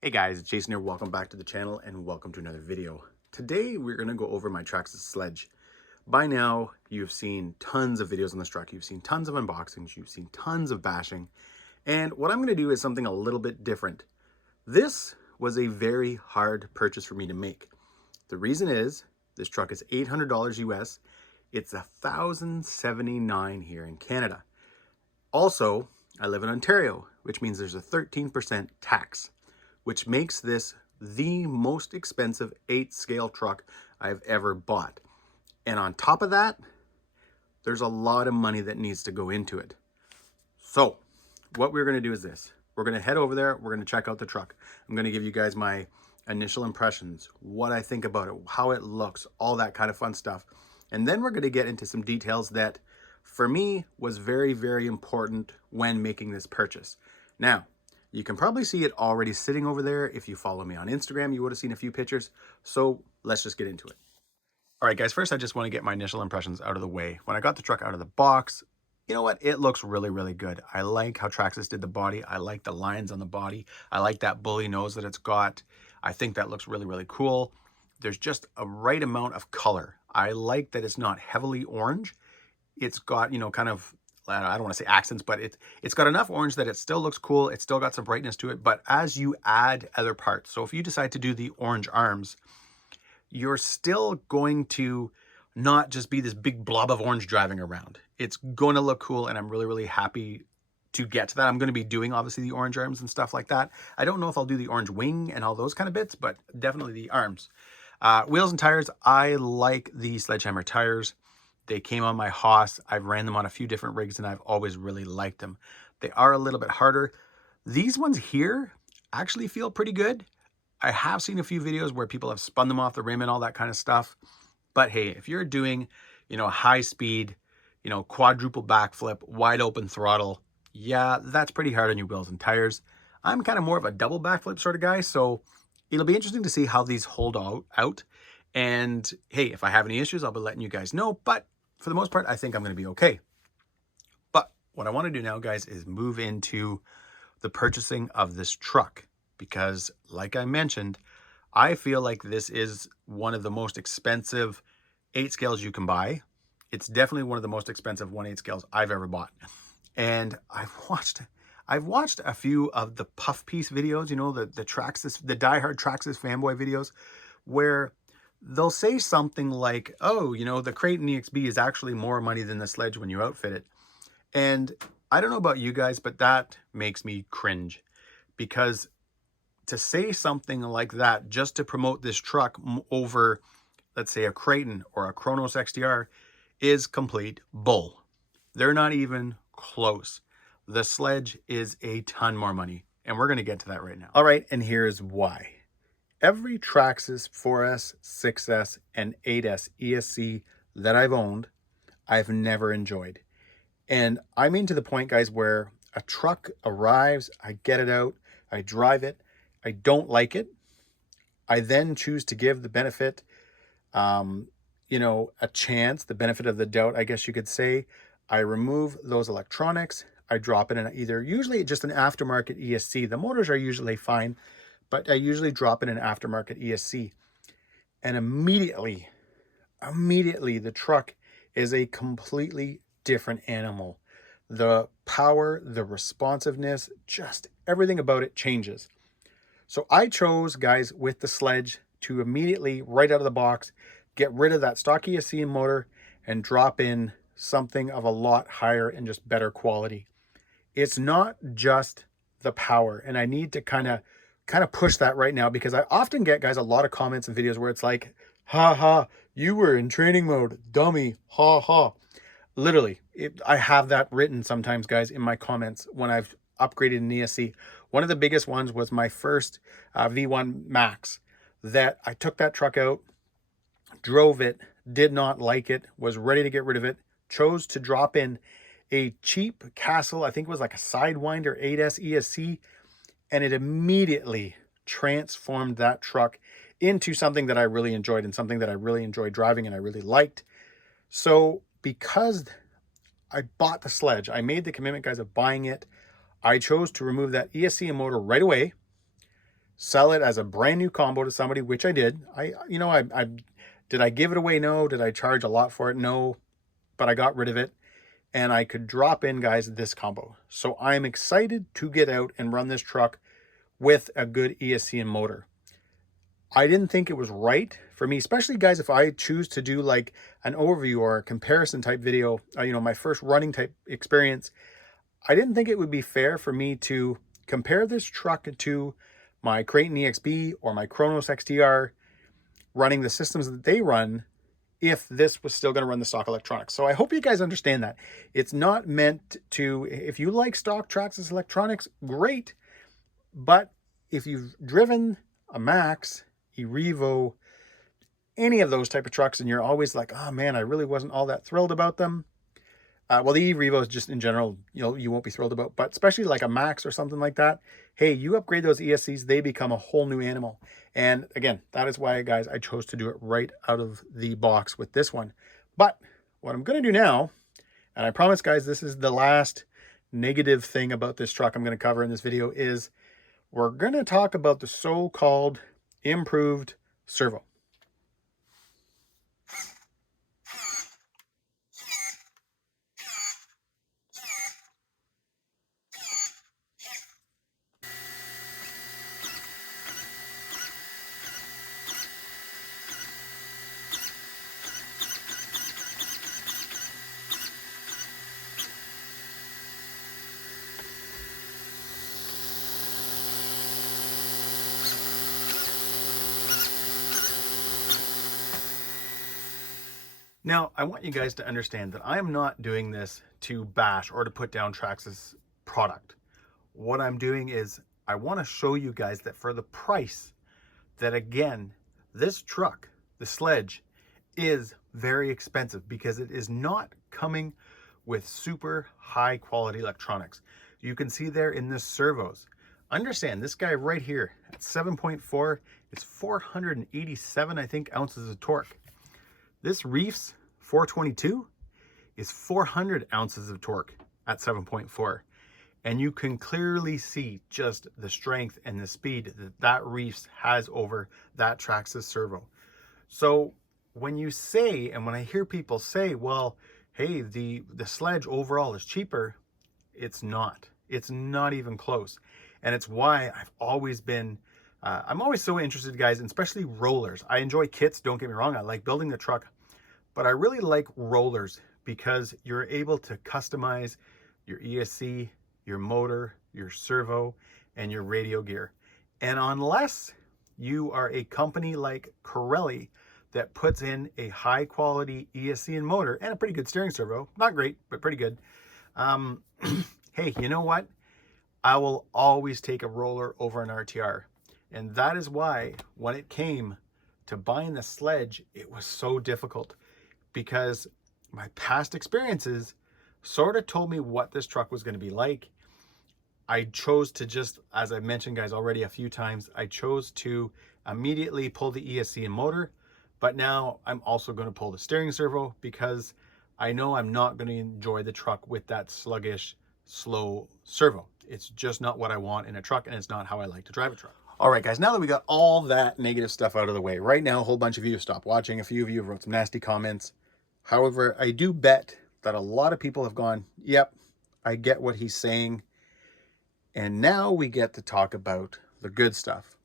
Hey guys, it's Jason here. Welcome back to the channel and welcome to another video. Today we're going to go over my Traxxas Sledge. By now you've seen tons of videos on this truck, you've seen tons of unboxings, you've seen tons of bashing, and what I'm going to do is something a little bit different. This was a very hard purchase for me to make. The reason is this truck is $800 US. It's $1,079 here in Canada. Also, I live in Ontario, which means there's a 13% tax, which makes this the most expensive 8-scale truck I've ever bought. And on top of that, there's a lot of money that needs to go into it. So what we're going to do is this. We're going to head over there. We're going to check out the truck. I'm going to give you guys my initial impressions, what I think about it, how it looks, all that kind of fun stuff. And then we're going to get into some details that for me was very, very important when making this purchase. Now, you can probably see it already sitting over there. If you follow me on Instagram, you would have seen a few pictures. So let's just get into it. All right, guys, first I just want to get my initial impressions out of the way. When I got the truck out of the box, you know what? It looks really, really good. I like how Traxxas did the body. I like the lines on the body. I like that bully nose that it's got. I think that looks really, really cool. There's just a right amount of color. I like that it's not heavily orange. It's got, you know, kind of, I don't want to say accents, but it's got enough orange that it still looks cool. It's still got some brightness to it. But as you add other parts, so if you decide to do the orange arms, you're still going to not just be this big blob of orange driving around. It's going to look cool, and I'm really, really happy to get to that. I'm going to be doing, obviously, the orange arms and stuff like that. I don't know if I'll do the orange wing and all those kind of bits, but definitely the arms. Wheels and tires, I like the Sledgehammer tires. They came on my Haas. I've ran them on a few different rigs, and I've always really liked them. They are a little bit harder. These ones here actually feel pretty good. I have seen a few videos where people have spun them off the rim and all that kind of stuff. But hey, if you're doing, high speed, quadruple backflip, wide open throttle, yeah, that's pretty hard on your wheels and tires. I'm kind of more of a double backflip sort of guy, so it'll be interesting to see how these hold out. And hey, if I have any issues, I'll be letting you guys know. But for the most part, I think I'm going to be okay. But what I want to do now, guys, is move into the purchasing of this truck. Because like I mentioned, I feel like this is one of the most expensive 8 scales you can buy. It's definitely one of the most expensive 1/8 scales I've ever bought. And I've watched a few of the puff piece videos, the Traxxas, the diehard Traxxas fanboy videos, where they'll say something like, oh, the Kraton EXB is actually more money than the Sledge when you outfit it. And I don't know about you guys, but that makes me cringe, because to say something like that just to promote this truck over, let's say, a Kraton or a Kronos XTR is complete bull. They're not even close. The Sledge is a ton more money, and we're going to get to that right now. All right, and here's why. Every Traxxas 4S, 6S, and 8S ESC that I've owned, I've never enjoyed. And I mean to the point, guys, where a truck arrives, I get it out, I drive it, I don't like it. I then choose to give the benefit, a chance, the benefit of the doubt, I guess you could say. I remove those electronics. I drop it in usually just an aftermarket ESC. The motors are usually fine, but I usually drop in an aftermarket ESC. And immediately, the truck is a completely different animal. The power, the responsiveness, just everything about it changes. So I chose, guys, with the Sledge to immediately, right out of the box, get rid of that stock ESC and motor and drop in something of a lot higher and just better quality. It's not just the power, and I need to kind of push that right now, because I often get, guys, a lot of comments and videos where it's like, ha ha, you were in training mode, dummy, ha ha. Literally, I have that written sometimes, guys, in my comments when I've upgraded an ESC. One of the biggest ones was my first V1 Max, that I took that truck out, drove it, did not like it, was ready to get rid of it, chose to drop in a cheap Castle, I think it was like a Sidewinder 8S ESC, and it immediately transformed that truck into something that I really enjoyed and something that I really enjoyed driving and I really liked. So because I bought the Sledge, I made the commitment, guys, of buying it. I chose to remove that ESC and motor right away, sell it as a brand new combo to somebody, which I did. Did I give it away? No. Did I charge a lot for it? No. But I got rid of it, and I could drop in, guys, this combo. So I'm excited to get out and run this truck with a good ESC and motor. I didn't think it was right for me, especially, guys, if I choose to do like an overview or a comparison type video, my first running type experience. I didn't think it would be fair for me to compare this truck to my Creighton EXB or my Kronos XTR, running the systems that they run, if this was still going to run the stock electronics. So I hope you guys understand that. It's not meant to, if you like stock Traxxas electronics, great. But if you've driven a Max, E-Revo, any of those type of trucks, and you're always like, oh man, I really wasn't all that thrilled about them. Well, the E-Revo is just in general, you won't be thrilled about, but especially like a Max or something like that. Hey, you upgrade those ESCs, they become a whole new animal. And again, that is why, guys, I chose to do it right out of the box with this one. But what I'm going to do now, and I promise, guys, this is the last negative thing about this truck I'm going to cover in this video, is we're going to talk about the so-called improved servo. Now, I want you guys to understand that I am not doing this to bash or to put down Traxxas product. What I'm doing is I want to show you guys that for the price, that again, this truck, the Sledge, is very expensive because it is not coming with super high quality electronics. You can see there in the servos. Understand, this guy right here at 7.4 is 487, I think, ounces of torque. This Reef's 422 is 400 ounces of torque at 7.4. And you can clearly see just the strength and the speed that Reef's has over that Traxxas servo. So when you say, and when I hear people say, well, hey, the Sledge overall is cheaper, it's not. It's not even close. And it's why I've always been, I'm always so interested, guys, and especially rollers. I enjoy kits, don't get me wrong. I like building the truck, but I really like rollers because you're able to customize your ESC, your motor, your servo, and your radio gear. And unless you are a company like Corelli that puts in a high quality ESC and motor and a pretty good steering servo, not great, but pretty good. Hey, you know what? I will always take a roller over an RTR. And that is why when it came to buying the Sledge, it was so difficult because my past experiences sort of told me what this truck was going to be like. I chose to just, as I mentioned, guys, already a few times, I chose to immediately pull the ESC and motor, but now I'm also going to pull the steering servo because I know I'm not going to enjoy the truck with that sluggish, slow servo. It's just not what I want in a truck, and it's not how I like to drive a truck. All right, guys, now that we got all that negative stuff out of the way, right now, a whole bunch of you have stopped watching. A few of you have wrote some nasty comments. However, I do bet that a lot of people have gone, yep, I get what he's saying. And now we get to talk about the good stuff.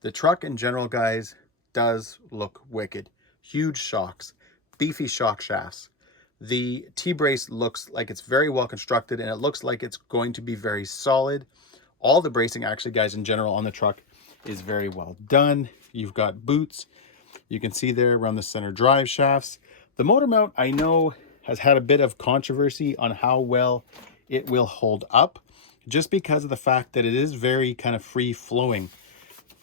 The truck in general, guys, does look wicked. Huge shocks, beefy shock shafts. The T-brace looks like it's very well constructed, and it looks like it's going to be very solid. All the bracing, actually, guys, in general on the truck is very well done. You've got boots. You can see there around the center drive shafts. The motor mount, I know, has had a bit of controversy on how well it will hold up, just because of the fact that it is very kind of free flowing.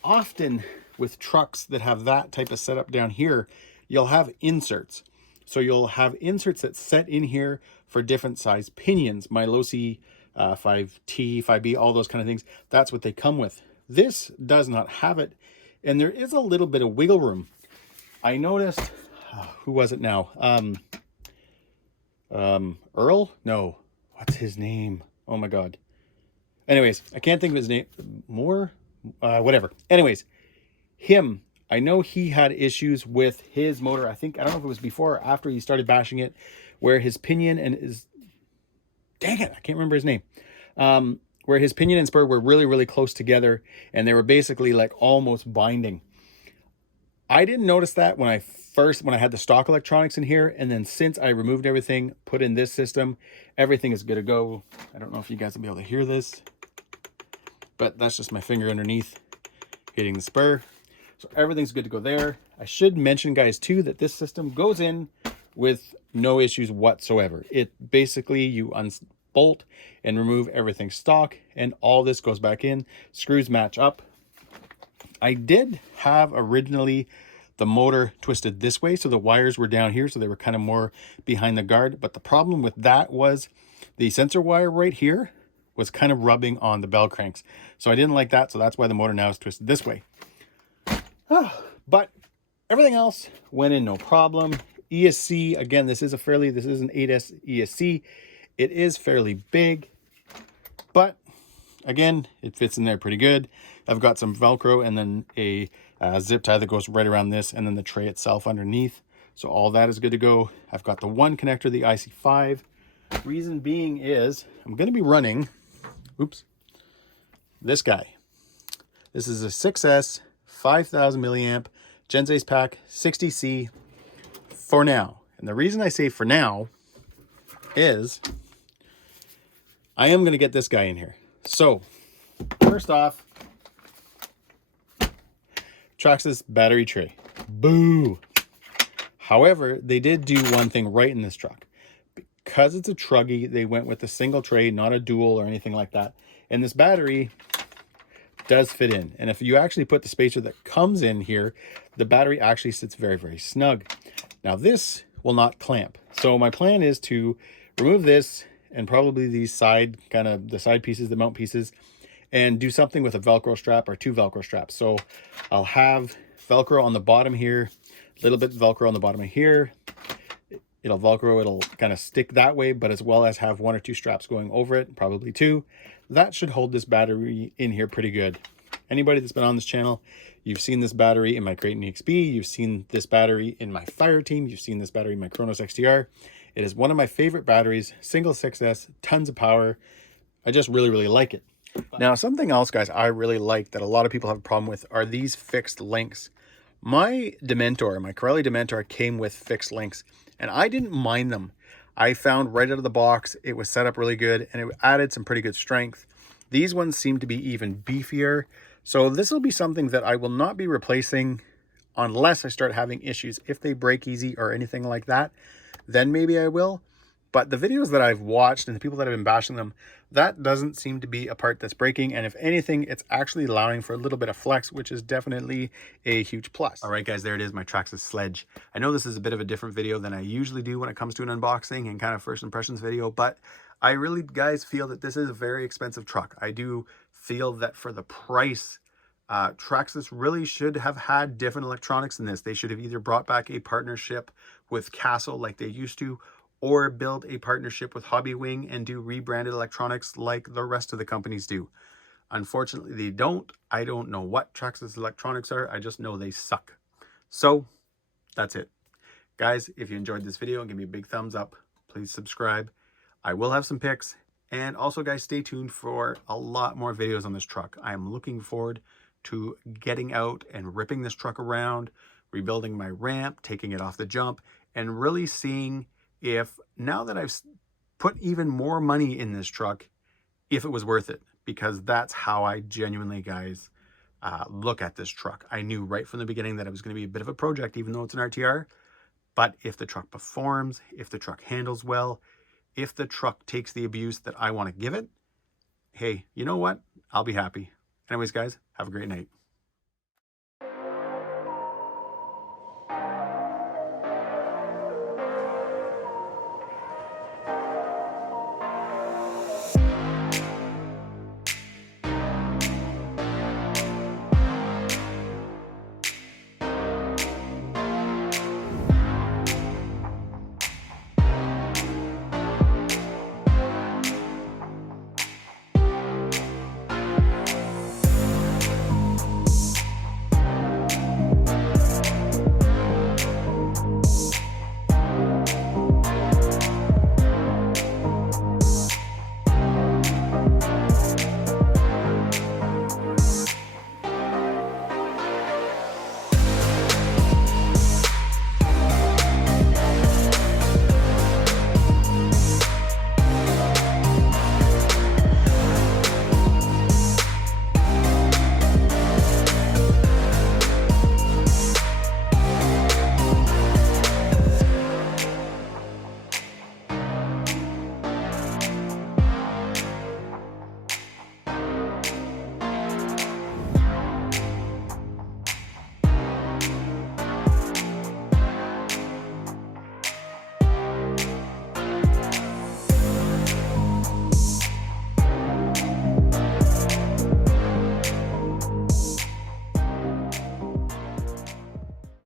Often with trucks that have that type of setup down here, you'll have inserts. So you'll have inserts that set in here for different size pinions, Milosi, 5T, 5B, all those kind of things. That's what they come with. This does not have it, and there is a little bit of wiggle room. I noticed, who was it now? Earl? No, what's his name? Oh my God. Anyways, I can't think of his name. whatever. Anyways, I know he had issues with his motor. I don't know if it was before or after he started bashing it, where his pinion and his, dang it, I can't remember his name. Where his pinion and spur were really, really close together, and they were basically like almost binding. I didn't notice that when I had the stock electronics in here, and then since I removed everything, put in this system, everything is good to go. I don't know if you guys will be able to hear this, but that's just my finger underneath hitting the spur. So everything's good to go there. I should mention, guys, too, that this system goes in with no issues whatsoever. It basically, you unbolt and remove everything stock, and all this goes back in. Screws match up. I did have originally the motor twisted this way, so the wires were down here, so they were kind of more behind the guard. But the problem with that was the sensor wire right here was kind of rubbing on the bell cranks. So I didn't like that, so that's why the motor now is twisted this way. But everything else went in no problem. ESC, again, this is an 8S ESC. It is fairly big, but again, it fits in there pretty good. I've got some Velcro and then a zip tie that goes right around this, and then the tray itself underneath. So all that is good to go. I've got the one connector, the IC5. Reason being is I'm going to be running, this guy. This is a 6S 5,000 milliamp Gen-Ace pack 60C for now. And the reason I say for now is I am going to get this guy in here. So first off, Traxxas battery tray. Boo! However, they did do one thing right in this truck. Because it's a truggy, they went with a single tray, not a dual or anything like that. And this battery does fit in. And if you actually put the spacer that comes in here, the battery actually sits very, very snug. Now this will not clamp. So my plan is to remove this and probably these side, the side pieces, the mount pieces, and do something with a Velcro strap or 2 Velcro straps. So I'll have Velcro on the bottom here, a little bit Velcro on the bottom of here. It'll Velcro, it'll kind of stick that way, but as well as have 1 or 2 straps going over it, probably 2. That should hold this battery in here pretty good. Anybody that's been on this channel, you've seen this battery in my Creighton XP, you've seen this battery in my Fire Team, you've seen this battery in my Kronos XTR. It is one of my favorite batteries, single 6S, tons of power. I just really, really like it. Now, something else, guys, I really like that a lot of people have a problem with are these fixed links. My Dementor, my Corelli Dementor came with fixed links, and I didn't mind them. I found right out of the box, it was set up really good, and it added some pretty good strength. These ones seem to be even beefier. So this will be something that I will not be replacing unless I start having issues. If they break easy or anything like that, then maybe I will. But the videos that I've watched and the people that have been bashing them, that doesn't seem to be a part that's breaking. And if anything, it's actually allowing for a little bit of flex, which is definitely a huge plus. All right, guys, there it is, my Traxxas Sledge. I know this is a bit of a different video than I usually do when it comes to an unboxing and kind of first impressions video, but I really, guys, feel that this is a very expensive truck. I do feel that for the price, Traxxas really should have had different electronics in this. They should have either brought back a partnership with Castle like they used to, or build a partnership with Hobbywing and do rebranded electronics like the rest of the companies do. Unfortunately, they don't. I don't know what Traxxas electronics are. I just know they suck. So that's it. Guys, if you enjoyed this video, give me a big thumbs up. Please subscribe. I will have some pics. And also, guys, stay tuned for a lot more videos on this truck. I am looking forward to getting out and ripping this truck around, rebuilding my ramp, taking it off the jump, and really seeing if, now that I've put even more money in this truck, if it was worth it. Because that's how I genuinely, guys, look at this truck. I knew right from the beginning that it was going to be a bit of a project, even though it's an RTR. But if the truck performs, if the truck handles well, if the truck takes the abuse that I want to give it, hey, you know what? I'll be happy. Anyways, guys, have a great night.